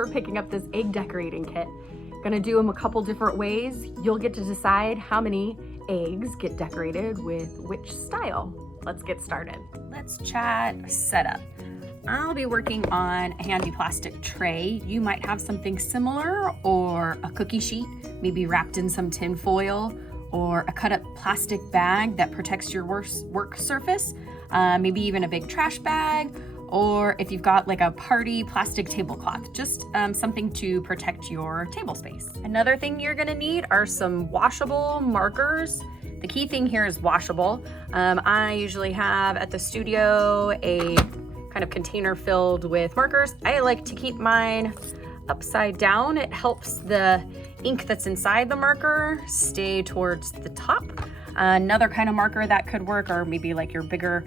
for picking up this egg decorating kit. Gonna do them a couple different ways. You'll get to decide how many eggs get decorated with which style. Let's get started. Let's chat setup. I'll be working on a handy plastic tray. You might have something similar, or a cookie sheet, maybe wrapped in some tin foil, or a cut up plastic bag that protects your work surface, maybe even a big trash bag, or if you've got like a party plastic tablecloth, just something to protect your table space. Another thing you're gonna need are some washable markers. The key thing here is washable. I usually have at the studio a kind of container filled with markers. I like to keep mine upside down. It helps the ink that's inside the marker stay towards the top. Another kind of marker that could work, or maybe like your bigger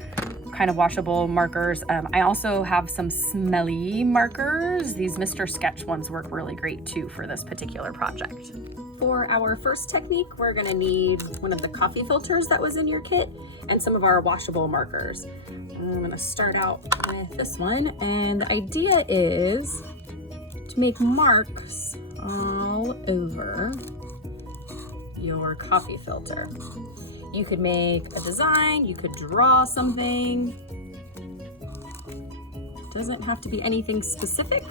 kind of washable markers. I also have some smelly markers. These Mr. Sketch ones work really great too for this particular project. For our first technique, we're gonna need one of the coffee filters that was in your kit and some of our washable markers. I'm gonna start out with this one, and the idea is to make marks all over your coffee filter. You could make a design, you could draw something. It doesn't have to be anything specific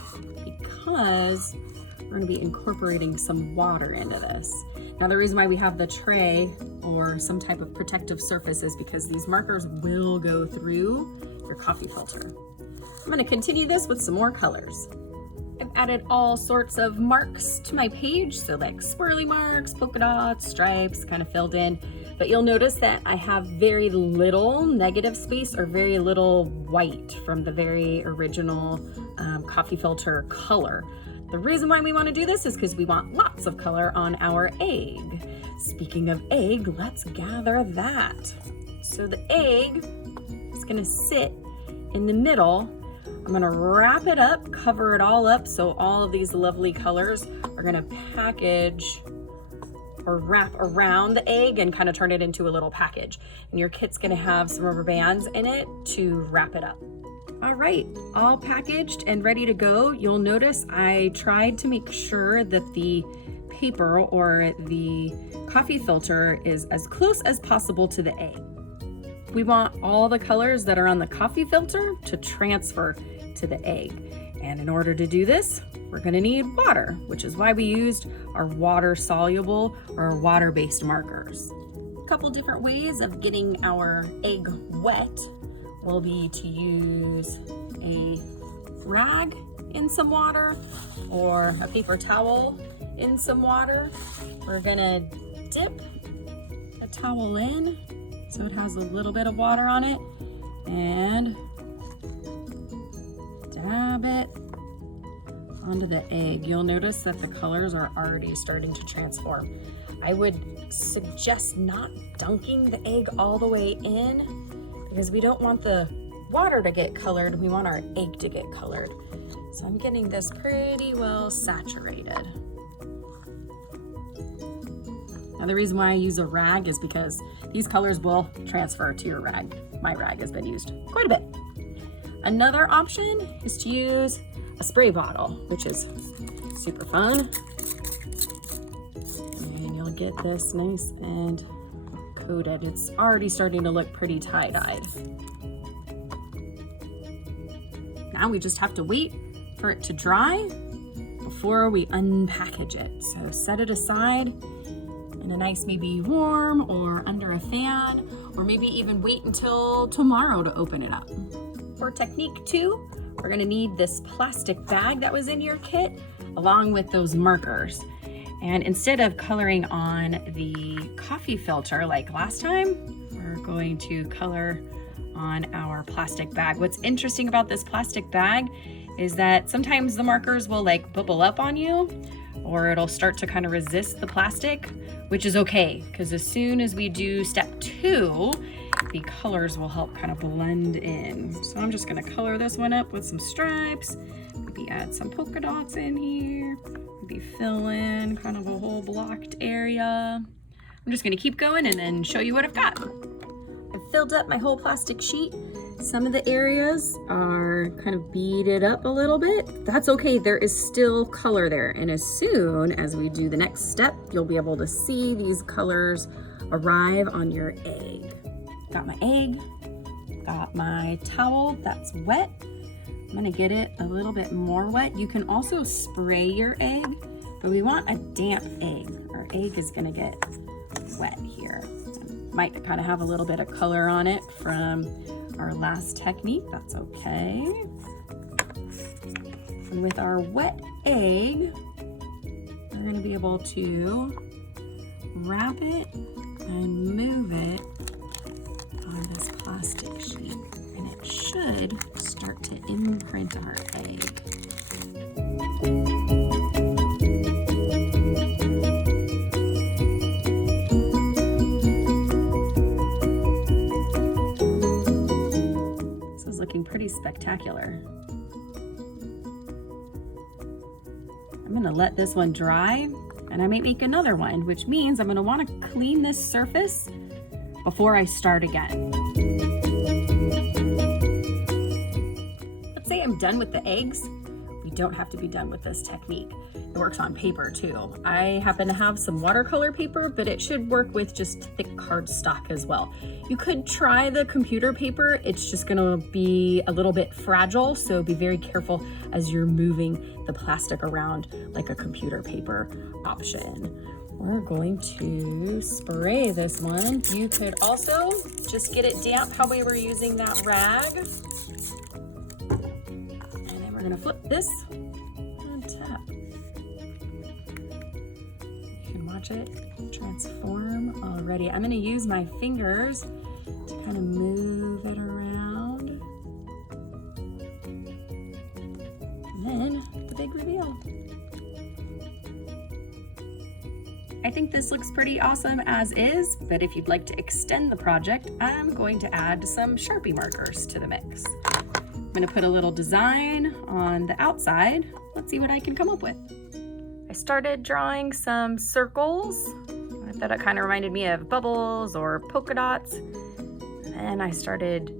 because we're gonna be incorporating some water into this. Now, the reason why we have the tray or some type of protective surface is because these markers will go through your coffee filter. I'm gonna continue this with some more colors. I've added all sorts of marks to my page, so like swirly marks, polka dots, stripes, kind of filled in. But you'll notice that I have very little negative space or very little white from the very original coffee filter color. The reason why we want to do this is because we want lots of color on our egg. Speaking of egg, let's gather that. So the egg is gonna sit in the middle. I'm gonna wrap it up, cover it all up, so all of these lovely colors are gonna package or wrap around the egg and kind of turn it into a little package. And your kit's gonna have some rubber bands in it to wrap it up. All right, all packaged and ready to go. You'll notice I tried to make sure that the paper or the coffee filter is as close as possible to the egg. We want all the colors that are on the coffee filter to transfer to the egg. And in order to do this, we're gonna need water, which is why we used our water-soluble or water-based markers. A couple different ways of getting our egg wet will be to use a rag in some water or a paper towel in some water. We're gonna dip a towel in so it has a little bit of water on it and dab it onto the egg. You'll notice that the colors are already starting to transform. I would suggest not dunking the egg all the way in because we don't want the water to get colored, we want our egg to get colored. So I'm getting this pretty well saturated. Now the reason why I use a rag is because these colors will transfer to your rag. My rag has been used quite a bit. Another option is to use a spray bottle, which is super fun. And you'll get this nice and coated. It's already starting to look pretty tie-dyed. Now we just have to wait for it to dry before we unpackage it. So set it aside in a nice, maybe warm or under a fan, or maybe even wait until tomorrow to open it up. For technique 2, we're gonna need this plastic bag that was in your kit along with those markers. And instead of coloring on the coffee filter like last time, we're going to color on our plastic bag. What's interesting about this plastic bag is that sometimes the markers will like bubble up on you, or it'll start to kind of resist the plastic, which is okay, because as soon as we do step 2, the colors will help kind of blend in. So I'm just gonna color this one up with some stripes, maybe add some polka dots in here, maybe fill in kind of a whole blocked area. I'm just gonna keep going and then show you what I've got. I've filled up my whole plastic sheet, Some of the areas are kind of beaded up a little bit. That's okay, there is still color there. And as soon as we do the next step, you'll be able to see these colors arrive on your egg. Got my egg, got my towel that's wet. I'm gonna get it a little bit more wet. You can also spray your egg, but we want a damp egg. Our egg is gonna get wet here. Might kind of have a little bit of color on it from our last technique, that's okay. And with our wet egg, we're gonna be able to wrap it and move it on this plastic sheet. And it should start to imprint our egg. Pretty spectacular. I'm gonna let this one dry and I might make another one, which means I'm gonna wanna clean this surface before I start again. Let's say I'm done with the eggs. We don't have to be done with this technique. It works on paper too. I happen to have some watercolor paper, but it should work with just thick cardstock as well. You could try the computer paper. It's just gonna be a little bit fragile, so be very careful as you're moving the plastic around like a computer paper option. We're going to spray this one. You could also just get it damp how we were using that rag. And then we're gonna flip this and tap. You can watch it transform already. I'm gonna use my fingers to kind of move it around. And then the big reveal. I think this looks pretty awesome as is, but if you'd like to extend the project, I'm going to add some Sharpie markers to the mix. I'm gonna put a little design on the outside. Let's see what I can come up with. I started drawing some circles. I thought it kind of reminded me of bubbles or polka dots. And I started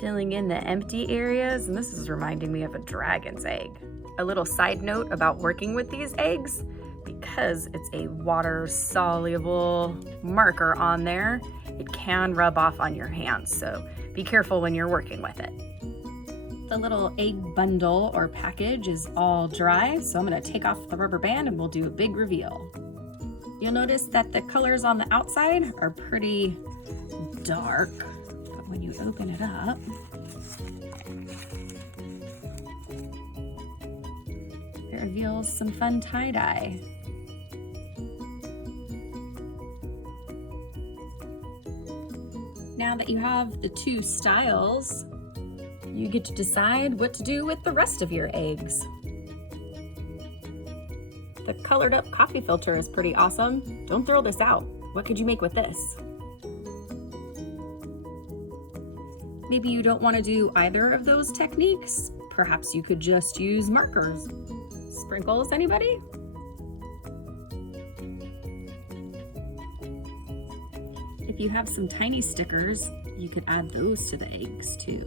filling in the empty areas, and this is reminding me of a dragon's egg. A little side note about working with these eggs, because it's a water-soluble marker on there, it can rub off on your hands, so be careful when you're working with it. The little egg bundle or package is all dry, so I'm gonna take off the rubber band and we'll do a big reveal. You'll notice that the colors on the outside are pretty dark, but when you open it up, it reveals some fun tie-dye. Now that you have the two styles, you get to decide what to do with the rest of your eggs. The colored up coffee filter is pretty awesome. Don't throw this out. What could you make with this? Maybe you don't want to do either of those techniques. Perhaps you could just use markers. Sprinkles, anybody? If you have some tiny stickers, you could add those to the eggs too.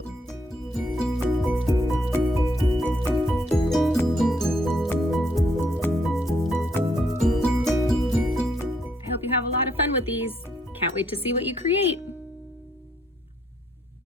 I hope you have a lot of fun with these. Can't wait to see what you create.